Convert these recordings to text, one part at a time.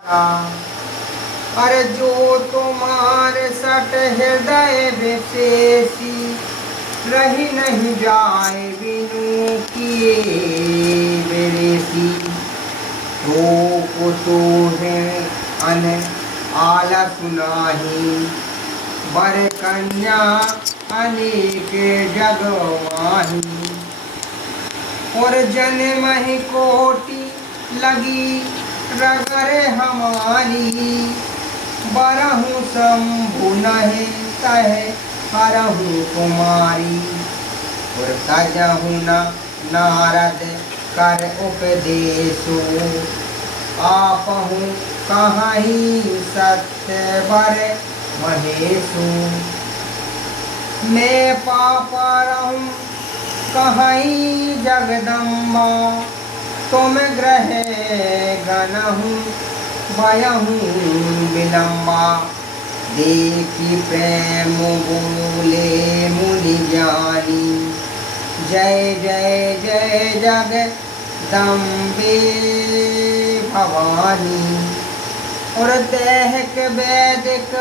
अरे जो तुम्हारे सट हृदय विशेषी रही नहीं जाए बिनु किए विदेशी तो है अन आला सुनाही बर कन्या अनेक जग माही और जन्म ही कोटि लगी रगरे हमारी बरहु शंभु नहे तह हरहु कुमारी और तजहु न नारद कर उपदेशो आपहु कहीं सत्य बर महेशु मैं पापा रहूं कहीं जगदम्बा तुम ग्रह गनहु भयहु विलम्बा देखी प्रेम बोले मुनि ज्ञानी जय जय जय जगदम्बे भवानी और दैहिक वैदिक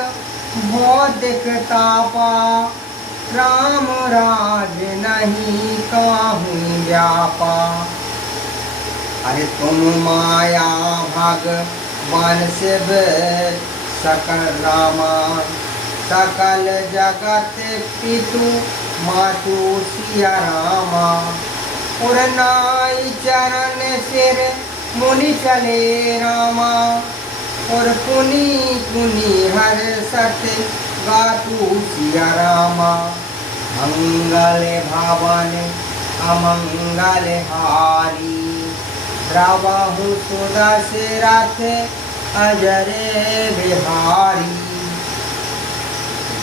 भौतिक तापा राम राज नहीं काहू व्यापा अरे तुम माया भगवान शिव सकल रामा सकल जगत पितु मातु सिया रामा और नाई चरण सिर मुनि चले रामा और पुनि पुनि हर सत गातु सिया रामा मंगल भवन अमंगल हारी रावहु सुदशरथ अजरे बिहारी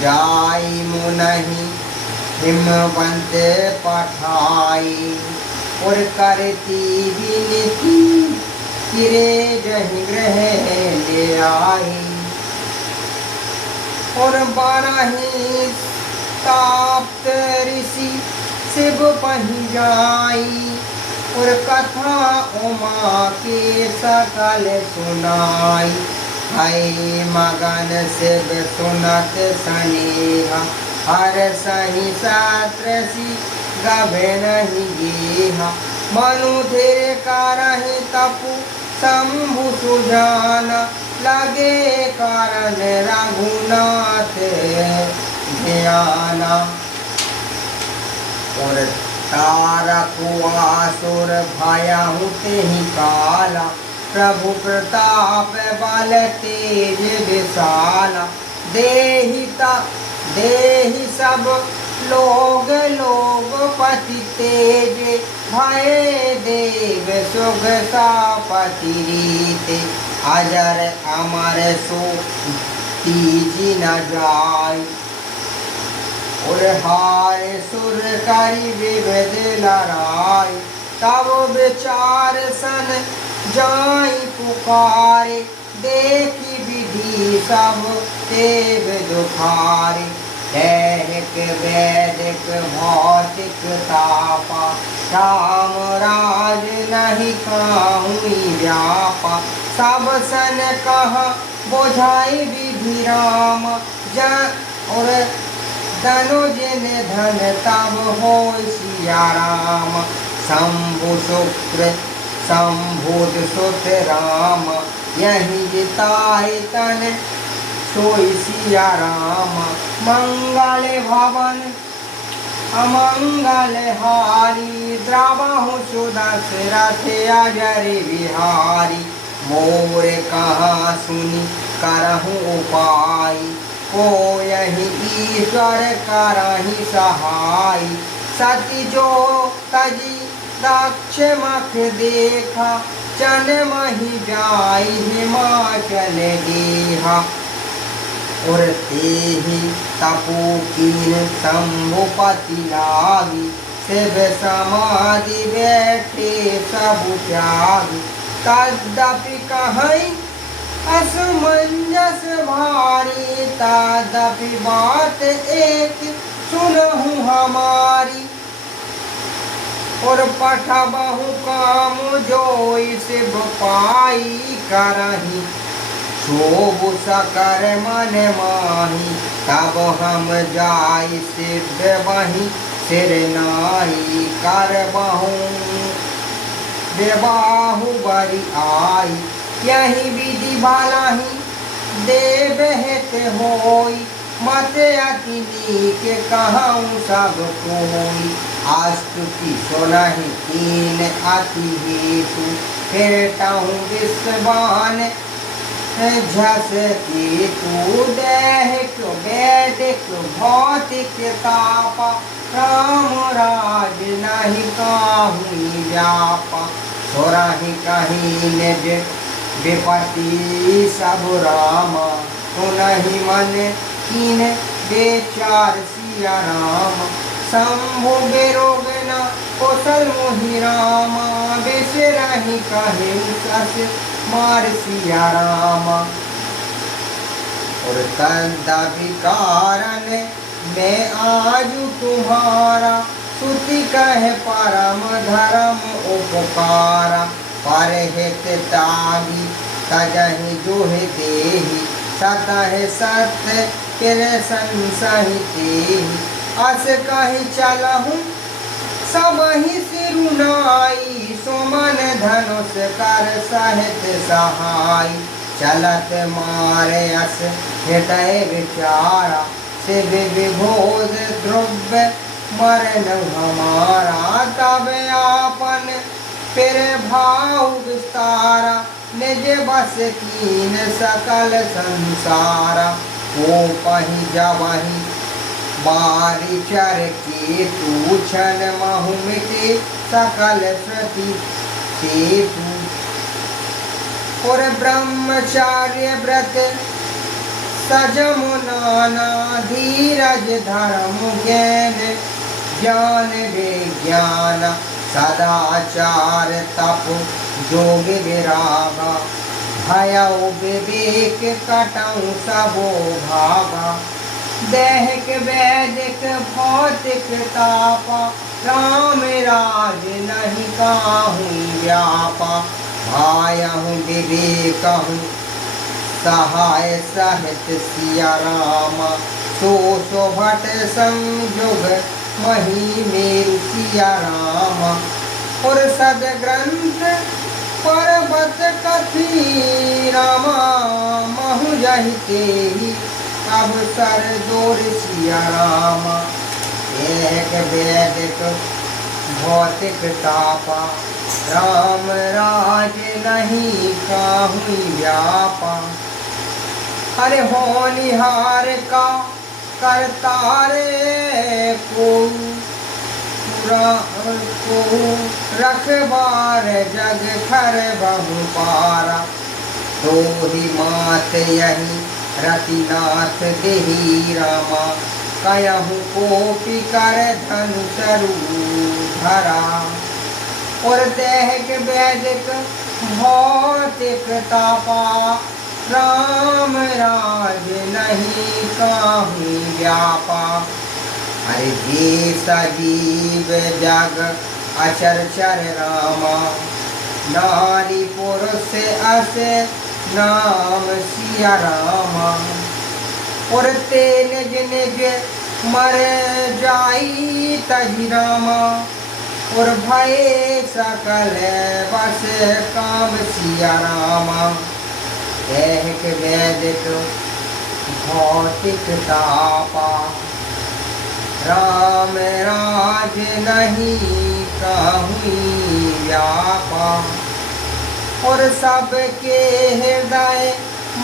जाई मुनहि हिमवंत पठाई और करती विनती किरे जहि ग्रह ले आई और बारही ताप्त ऋषि शिव पहि जाई और कथा उमा के सकल सुनाई है मगन शिव सुनत स्नेहा हर सही सात्रसी गभे नहीं गेहा मनु धीर करहि तपु शंभु सुजान लगे कारण रघुनाथ ध्याना और तारकुआसुर भयहु तेहि काला प्रभु प्रताप बल तेज विशाला देहि सब लोग पति तेज भय देव सुगता पति रीते अजर अमर सो तीजी न जाय और हार सुर करी विविध लड़ाई तब विचार सन जाई पुकारे देखी विधि सब देव दुखारे दैहिक वैदिक भौतिक तापा राम राज नहीं काहू व्यापा सब सन कहा बोझाई विधि राम और धनुज ने धन तब हो सिया राम शंभु शुक्र शंभुद सुत राम यही जिताए तन सोई सिया राम मंगल भवन अमंगल हारी द्रावहु सुदशरथ अजर बिहारी मोर कहाँ सुनी करहु उपाय को यही ईश्वर करहि सहाय सती जो तजी दक्ष मख देखा जन्म ही जाई हिमाचल गेहा और तेहि तपो कीन शंभुपति लागी शिव समाधि बैठे सब त्यागी तद्यपि कहीं असमंजस भारी तदपि बात एक सुनहु हमारी और पठबहु काम जो शिव पाई करही शोभ सकर मन माही तब हम जाई सिद्ध वही सिर नाई कर बेबाहु बरी आई यही विधि बालाही देव हित होई मत अति नीक कहूँ सब कोई आस्तुति सुनहि कीन अति हेतु फेरतहु विश्वान झस केतु दैहिक वैदिक भौतिक तापा राम राज नहीं काहू व्यापा सोराही कहीं निज विपत्ति सब रामा सुनहि मन कीन बेचार सिया राम शंभु बेरोग न कौशल मोहि रामा बेसरहि कहे सस मार सिया रामा और तदपि कारण मैं आजू तुम्हारा सुति कहे परम धर्म उपकारा पर हित तागी तजहि जोहि देहि सतह सत्य किर संसहि तेहि अस कहि चलहु सब ही सिरुनाई सुमन धनुष कर सहित सहाय चलत मारे अस हृदय विचारा शिव विभोज द्रव्य मरण हमारा तब आपन फिर भाव विस्तारा निज बस कीन सकल संसारा ओ पही जवही मारी चर के तू छन महु मिटे सकल श्रुति सेतु और ब्रह्मचार्य व्रत सजम नाना धीरज धर्म ज्ञान विज्ञान सदाचार तप जोग विरागा भयउ विवेक कटऊ सबो भागा दैहिक वैदिक भौतिक तापा राम राज नहीं काहू व्यापा भायहु विवेकहु सहाय सहित सिया रामा सो भट संयोग मही मेरु सिया रामा और सदग्रंथ पर्वत कथी रामा महु जहि तेहि अब सर दोर सिया रामा एक वैदिक भौतिक तापा राम राज नहीं काहू व्यापा हरे होनिहार का करतारे को रखबार जग खर बहु पारा तो ही मात यही रतिनाथ देही रामा कयहु कोपि कर धनुषरु धरा और दैहिक वैदिक भौतिक तापा राम राज नहीं काहू व्यापा हरे जे सजीव जग अचर चर रामा नारी पुरुष अस नाम सिया रामा और ते निज निज मर जाई तहि रामा और भय सकल बस काम सिया रामा दैहिक वैदिक भौतिक तापा राम राज नहीं काहू व्यापा और सबके हृदय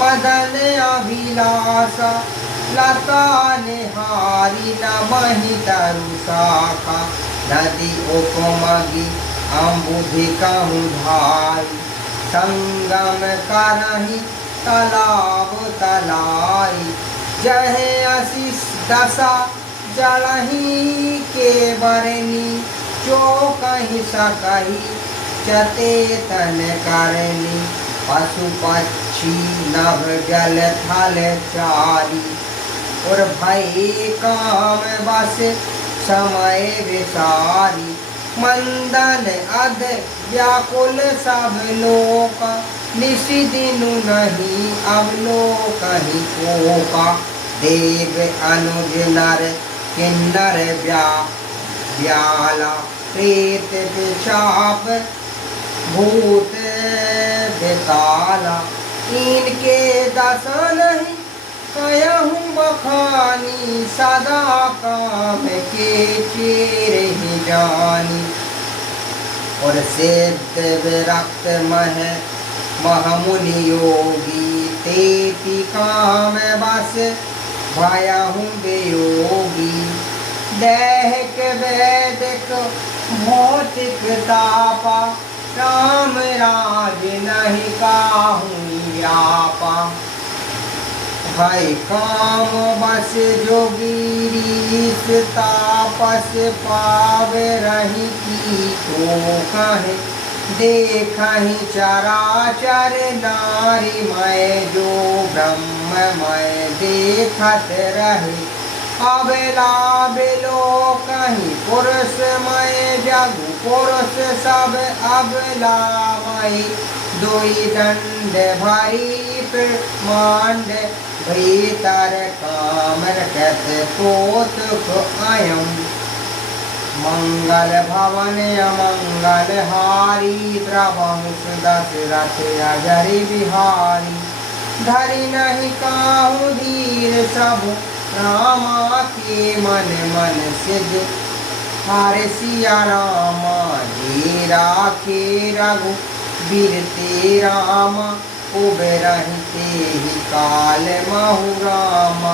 मदन अभिलाषा लता निहारी न मही तरु शाखा नदी उपमगी अम्बुधि कहूँ भाई संगम करही तालाब तलाई जहे आशीष दशा जलही के बरनी जो कहीं सकही चेतन करनी पशु पक्षी नभ जल थल चारी और भई काम बस समय विसारी मंदन अध व्याकुल सब लोक निशि दिनु नहीं अवलोकहि कोपा। देव अनुज नर किन्नर व्याला। प्रेत पिशाप भूत बेताला। इनके दशा नहीं कहूँ बखानी। सदा काम के चेरे ही जानी। और सिद्ध विरक्त महमुनि योगी। तेती काम बस भाया हूँ बेयोगी। दैहिक वैदिक भौतिक तापा। राम राज नहीं काहूँ व्यापा। भाई काम बस जोगीरीस तापस पावे रही की तो कहे। देखहि चराचर नारी मय जो ब्रह्ममय देखत रहे। अबला बिलो कहीं पुरुषमय जगु पुरुष सब अबलामय। दोई दंड भरी मांड भीतर काम रखत पोत आयम। मंगल भवन अमंगल हारी। द्रवंश दशरथ अजरि बिहारी। धरि नहीं काहू धीर सब रामा के मन मन सिद्ध। हरे सिया रामा जी राखे रघु वीर ते रामा। उबरहिते ही काल महु रामा।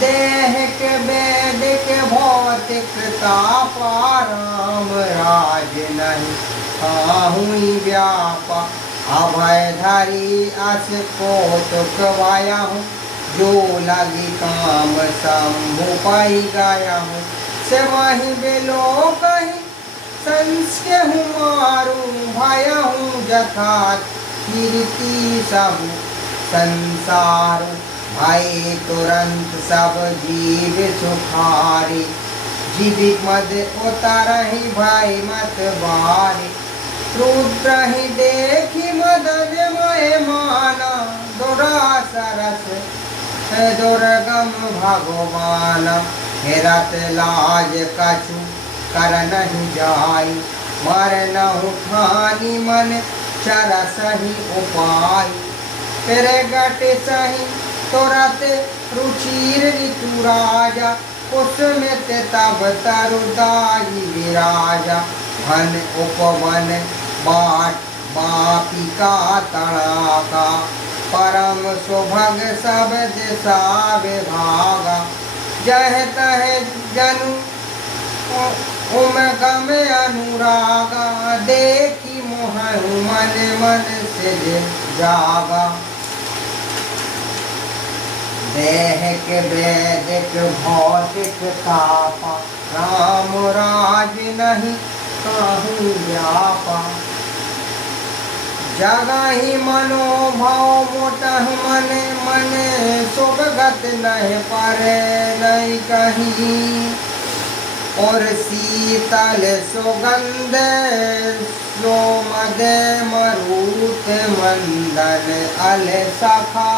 देहिक वैदिक भौतिक तापा। राम राज नहीं काहूँ व्यापा। अभय धरी अस कौतुक वाया हूँ। जो लगी काम शंभु पाई गाया हूँ। सेवाही बेलो कहीं संस्के हूँ मारू। भाया हूँ जथा कीर्ति सब संसार। भाई तुरंत सब जीव सुखारी। जीविक मद उतरहि भाई मत बारी। रुद्र ही देखी मदन मय माना। दुरासरस दुर्गम भगवान। हेरत लाज कछु कर नहीं जाई। मरनहु ठानी मन चरसहि उपाय। प्रगट सही तुरत रुचिर ऋतु राजा। कुसुमित तब तरुदाई विराजा। घन उपवन बाट बापिका तड़ाका। परम सुभग सब दिशा विभागा। जह तह जनु उमगम अनुरागा। देखी मोहु मन मन से जागा। देहिक वैदिक भौतिक तापा। राम राज नहीं काहू व्यापा। जगहि मनोभाव मोटह मन मन। सुभगत नहीं पर नहीं कहीं। और शीतल सुगंध सोमद मरुत मंदन। अल सखा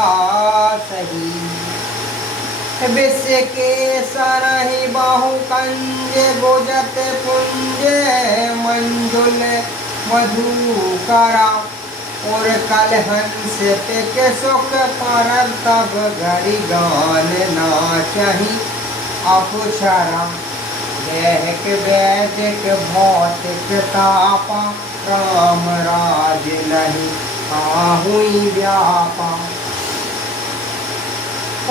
सही। विष के सरहि बाहु कंज। गुजत पुंज मंजुल मधुकरा। और कल हंस पिक सुख पर तब घरि गान नाचहि अपुछरा। देहिक वैदिक भौतिक तापा। राम राज नहीं काहू व्यापा।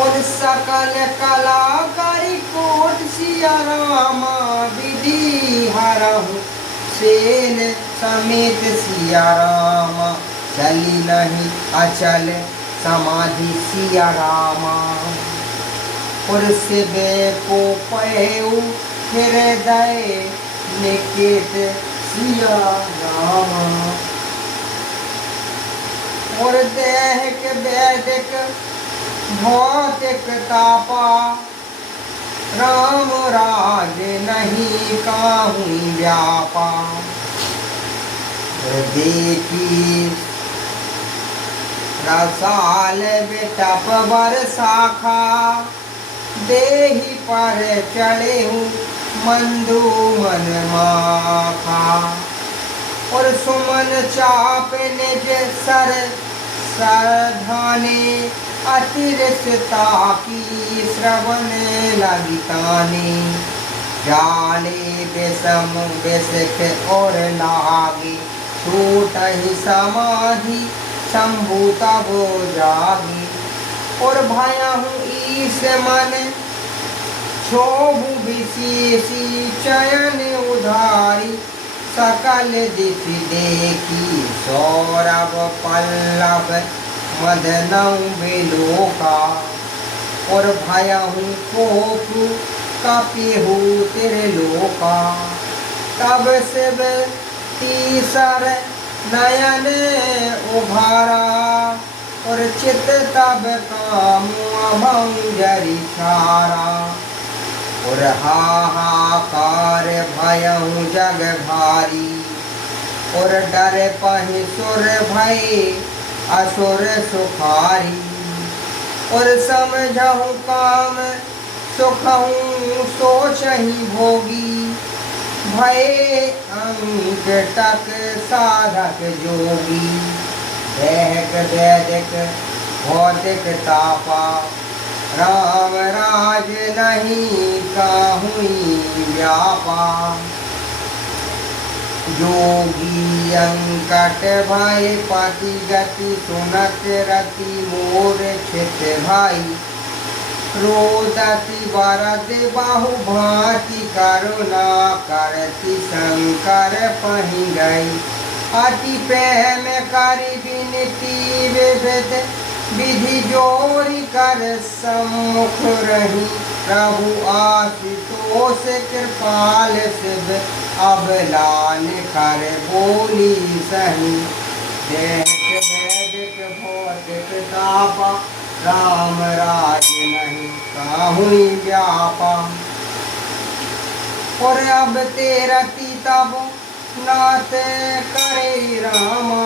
और सकल कलाकारी कोट सिया रामा। विधि हरहु सेन समेत सिया रामा। चली नहीं अचल समाधि सिया रामा। और शिव को पयऊ हृदय निकेत सिया रामा। और देहिक वैदिक भौतिक तापा। राम राज नहीं काहू व्यापा। देखी रसाल बेटप बरसाखा देही पर चढ़े हूँ मंदू मन माखा। और सुमन चाप निज सर सरधाने अतिरसता की श्रवण लगिताने। जाने बेसम बेसख और लागे छूट ही समाधि शंभु तब जागी। और भया हूँ ईस मन क्षोभु विशेषी चयन उधारी। सकल दिख देखी सौरभ पल्लव मदनऊ बेलोका। और भया हूँ कोप कपिहु त्रिलोका। तब शिव तीसर नयन उभारा। और चित तब काम भंजरी छारा। और हाहाकार भयहु जग भारी। और डर पहि सुर भय असुर सुखारी। और समझहु काम सुखहु सोचहि भोगी। भय अंक तक साधक जोगी। देहक वैदिक भौतिक तापा। राम राज नहीं काहुई व्यापा। जोगी अंकट भय पति गति सुनत रति मोर छित भाई। रोदति वरद बाहु भांति करुणा करति शंकर पहि गई। अति प्रेम करि विनती विविध विधि जोरी कर सम्मुख रही। प्रभु आशुतोष कृपाल शिव अबलान कर बोली सही। देहक वैदिक भौतिक तापा। राम राज नहीं काहुई व्यापा। और अब तेरति तब नाथ करे रामा।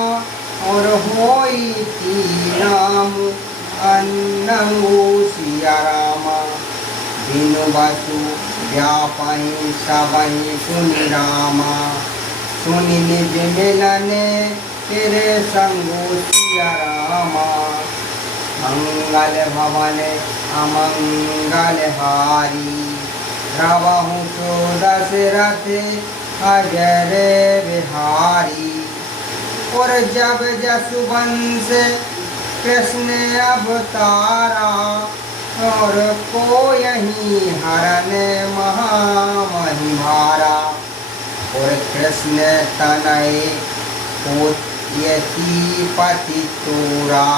और होई ती राम अन्नंगु सिया रामा। बिनु बसु व्यापहि सबहि सुनि रामा। सुनि निज मिलन तेरे संगु सिया रामा। मंगल भवन अमंगल हारी। रवहु तो दशरथ अजर बिहारी। और जब जसुवंश कृष्ण अवतारा। और को यही हरण महामहिमारा। और कृष्ण तनय पोत्यति पति तोरा।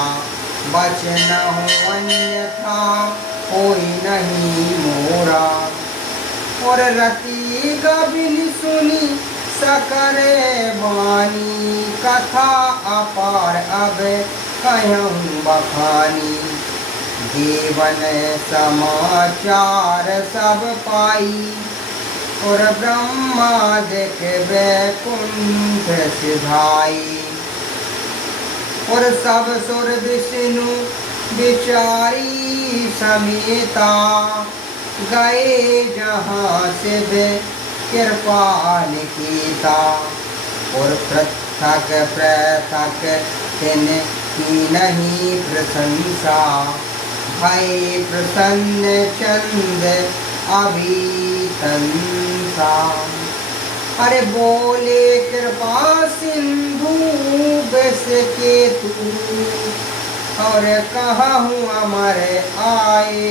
बचनहु अन्यथा कोई नहीं मोरा। और रति गबिन सुनी सकरे वाणी। कथा अपार अब कहूँ बखानी। जीवन समाचार सब पाई। और ब्रह्मादिक वैकुंठ सिधाई। और सब सुर विष्णु विचारी समेता। गए जहाँ शिव कृपा निकेता। और पृथक पृथक तिन की नहीं प्रशंसा। भय प्रसन्न चंद अभितंसा। अरे बोले कृपा सिंधु बस के तू। और कहाँ हूँ अमर आए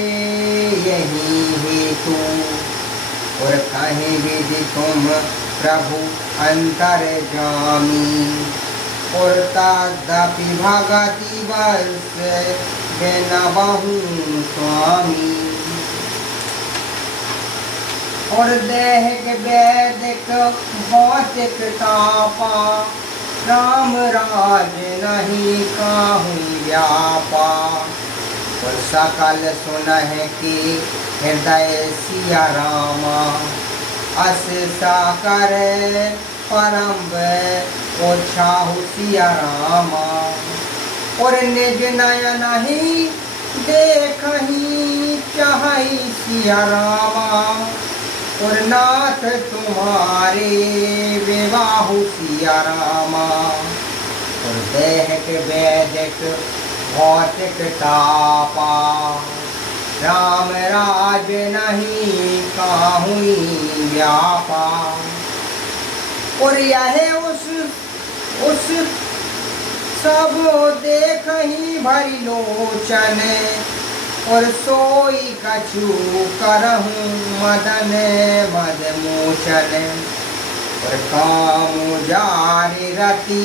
यही हेतु। और कहीं विधि तुम प्रभु अंतर जामी। और तदपि भगति वर्ष बिनबहु स्वामी। और देहक वैदिक भौतिक तापा। राम राज नहीं काहुँ व्यापा। और सकल सुनह के हृदय सिया रामा। अस साकर परम ओछाहु सिया रामा। और निज नयन ही देखही चाहि सिया रामा। और नाथ तुम्हारे विवाहु सिया रामा। और देहक वैदिक भौतिक तापा, राम राज नहीं काहुई व्यापा। और यह उस सब देखही भरी लोचन। और सोई कछु करहूँ मदन मद मोचन। और काम जारी रति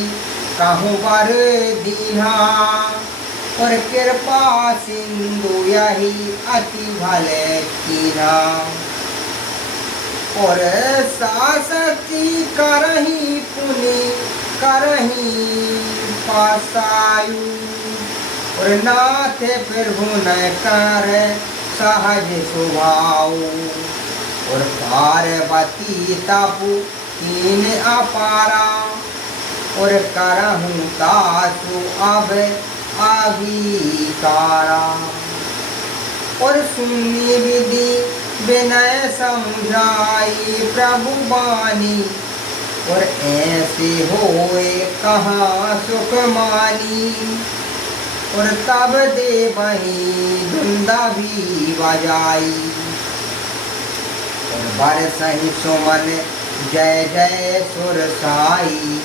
कहूँ बर दीन्हा। और कृपा सिंधु यही अति भले कीन्हा। और सासती करही पुनि करही पासायु। और नाथ प्रभु न कर सहज स्वभाव। और पार्वती तपु कीन अपारा। और करहूँ तासु अब अभिकारा। और सुनी विधि विनय समझाई प्रभु बानी। और ऐसे होए कहाँ सुख मानी। और तब देवही धुंदा भी बजाई। और बरसहि सुमन जय जय सुर साई।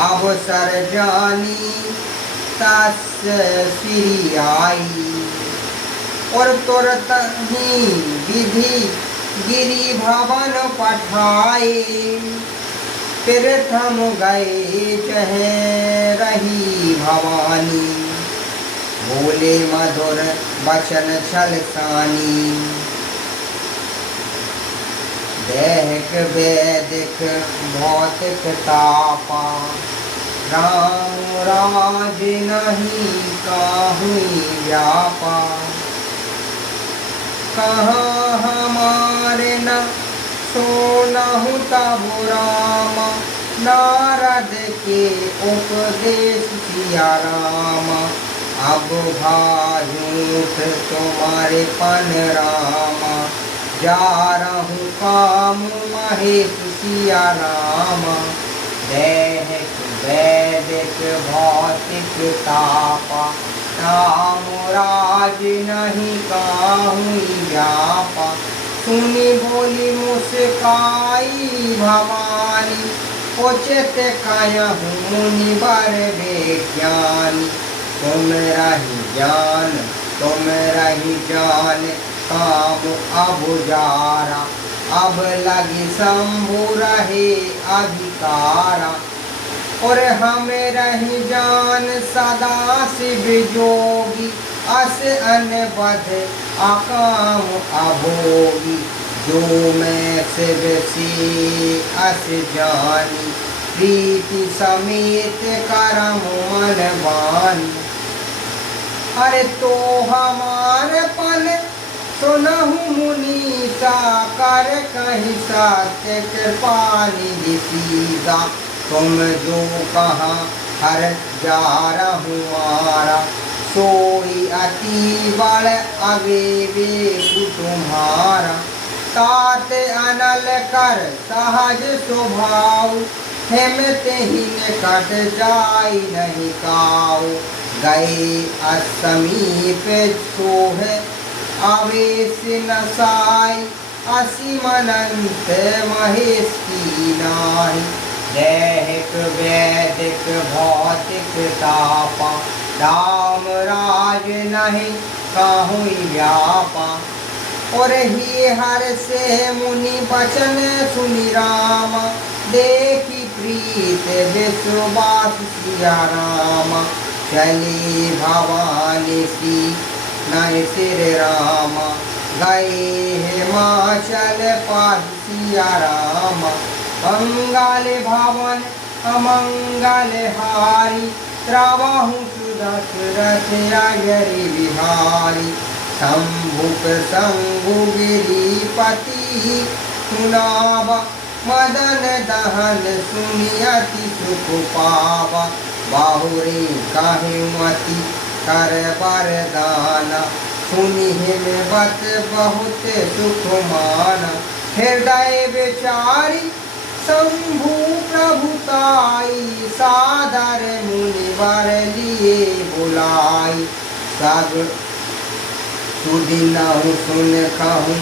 अवसर जानी तस् श्री आई। और तुरत ही विधि गिरि भवन पठाए। फिर थम गए चहे रही भवानी। बोले मधुर वचन छल सानी। देहक वैदिक भौतिक तापा, राम राज नहीं काहुई व्यापा। कहाँ हमारे न सोनहु तब राम। नारद के उपदेश सिया राम। अब भाजूठ तुम्हारे पन राम। जा रहूँ काम महेश सिया राम। देहक वैदिक भौतिक तापा, राम राज नहीं काहुई व्यापा। सुनी बोली मुस्काई भवानी। उचित कहूँ मुनि बर विज्ञानी। तुम रही जान काम अब जारा। अब लगी शंभु रहे अधिकारा। और हमें रही जान सदा शिव जोगी। अस अनबध अकाम अभोगी। जो मैं शिव से अस जानी। प्रीति समेत करम मन बानी। अरे तो हमारे पन सुनहु मुनीसा। कर कहीं सत्य कृपा निधि सीधा। तुम जो कहाँ हर जा रहूँ मारा। सोई अति बल अविवेक तुम्हारा। तात अनल कर सहज स्वभाव। हिमत ही निकट जाई नहीं काऊ। गए असमीप सोह आवेश नसाई। असीमनंत महेश की नाई। देहक वैदिक भौतिक तापा, राम राज नहीं काहुई व्यापा। और ही हर से मुनि बचन सुनि राम। देखी प्रीत विश्वास सिया राम। चली भवानी सी नय सिर राम। गए हिमाचल पास सिया राम। मंगल भवन अमंगल हारी। त्रावहु सुदशरथ अयरि बिहारी। शंभुक शंभु गिरिपति सुनावा। मदन दहन सुनियति सुख पावा। बाहुरे काहे मति कर वरदाना, सुनी हिम बत बहुत सुख माना। हृदय विचारी शंभु प्रभुताई, सादर मुनिवर लिए बुलाई। सब सुदिनहु सुन कहूँ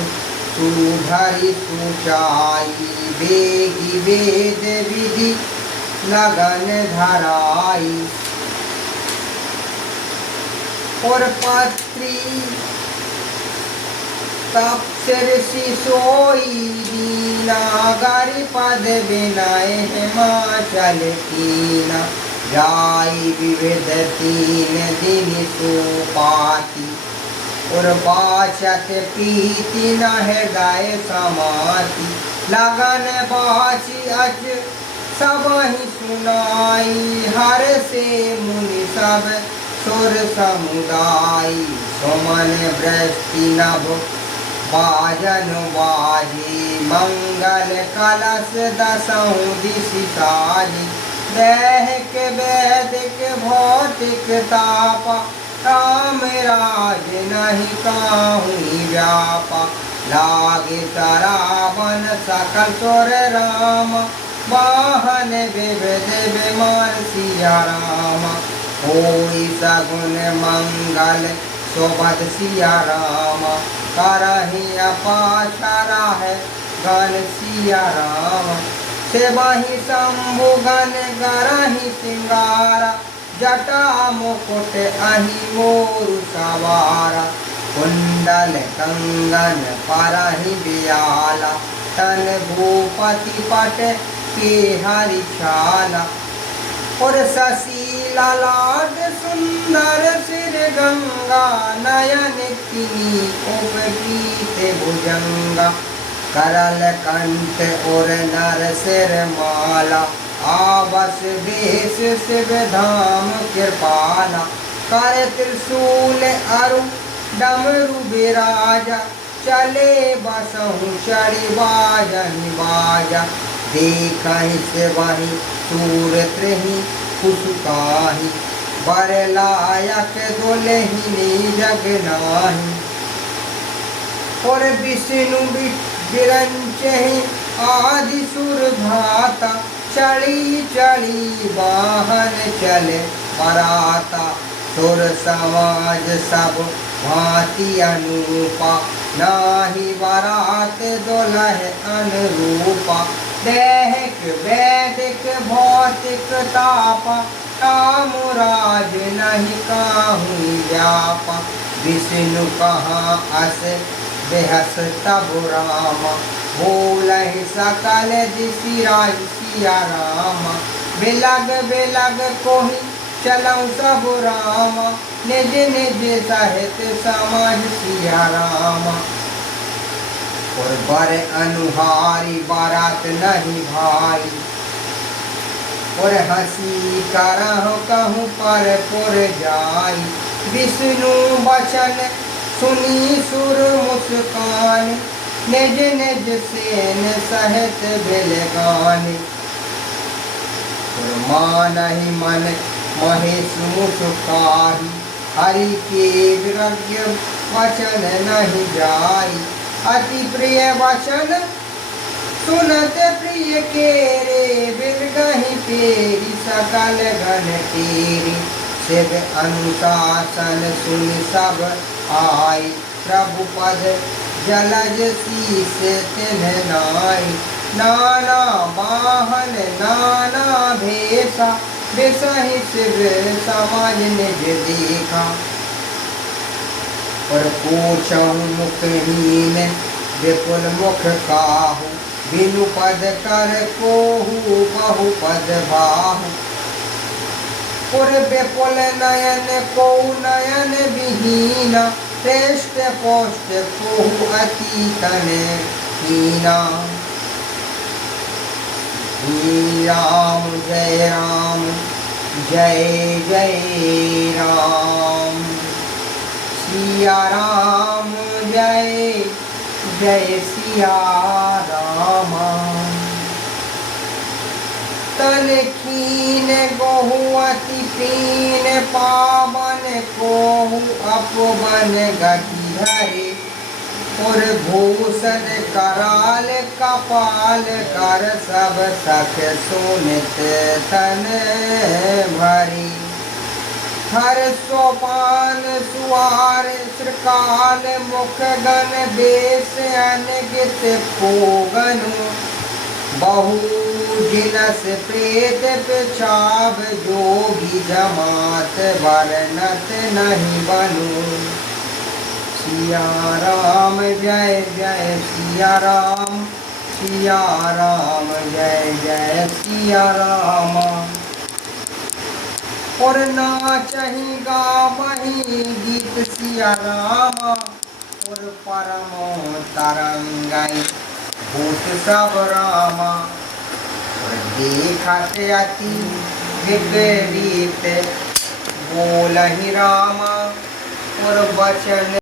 सुधरि सुचाई, बेगी वेद विधि लगन धराई। और पत्री तपसिर सोई, दीना गर पद विनय हिमाचल कीना। जाई विविध तीन दिन सुपाती, और बाचत प्रीति न हृदय समाती। लगन बाची अच सबहि सुनाई, हर से मुनि सब सुर समुदाय। सुमन वृष्टि नभ बाजन बाजी, मंगल कलश दसहु दिशि साजी। दैहिक वैदिक भौतिक तापा, राम राज नहीं काहू व्यापा। लागे तरावन सकल सुर राम, वाहन विविध विमान सिया राम। होई सगुन मंगल सोबत सिया राम, करहि अपाछरा है गण सिया राम। सेवहि शंभु गण गरहि सिंगारा, जटा मुकुट अहि मोरु सवारा। कुंडल कंगन परहि बियाला, तन भूपति पट के हरि छाला। और शशि ललाट सुंदर सिर गंगा, नयन किनी उपगीत भुजंगा। करल कंठ और नर सिर माला, आवस देश शिव धाम कृपाला। कर त्रिशूल अरु डमरु बिराजा, चले बसहु चढ़ी बाजहि बाजा। देखहि सेवहि सूरत्रहि कुसुकाहि, बर लायक दुलहिनी जग नाही। और विष्णु विरंचहि आदि सुर भाता, चढ़ी चढ़ी वाहन चले बराता। सुर समाज सब भांति अनुपा, नाही बरात दुलह अनुरूपा। दैहिक वैदिक भौतिक तापा, राम राज नहीं काहू व्यापा। विष्णु कहाँ अस बेहस तब राम, बोलहि सकल दिशि राज सिया राम। बिलग बिलग कोहि चलऊ सब राम, निज निज सहित समाज सिया राम। और बर अनुहारी बारात नहीं भाई, और हंसी करहु कहूँ पर पुर जाई। विष्णु वचन सुनी सुर मुस्कान, निज निज सेन सहित बिलगान। और मानहि मन महेश मुस्काही, हरि के विरज्ञ वचन नहीं जाई। अति प्रिय वचन सुनत प्रिय केरे, बिरगहि पेरी सकल गण तेरी। शिव अनुशासन सुन सब आई, प्रभु पद जलज शीस तिन्ह नाई। नाना वाहन नाना भेषा, बिसहि शिव समाज निज देखा। और पूछहु मुखहीन विपुल मुख काहू, बिनु पद कर कोहू बहु पद बाहु। और विपुल नयन को नयन विहीना, श्रेष्ठ पोष्ट कोहू अति तन हीना। राम जय राम, जय जय राम। सिया राम जय जय सिया राम। तन खीन गहुअति तीन पावन को अपवन गति धरे और भूषण कराल कपाल कर सब सख सुनित तन भरी हर सोपान सुहार श्रकाल मुख गण देश अनगित पोगनु बहु जिनस प्रेत पिछाव जोगी जमात वर्णत नहीं बनू। सिया राम जय जय सिया राम, सिया राम जय जय सिया राम। और नाचहि गावहि गीत सिया राम और परमो तरंगई भूत सब रामा। और देखत अति विपरीत बोलहि रामा और वचन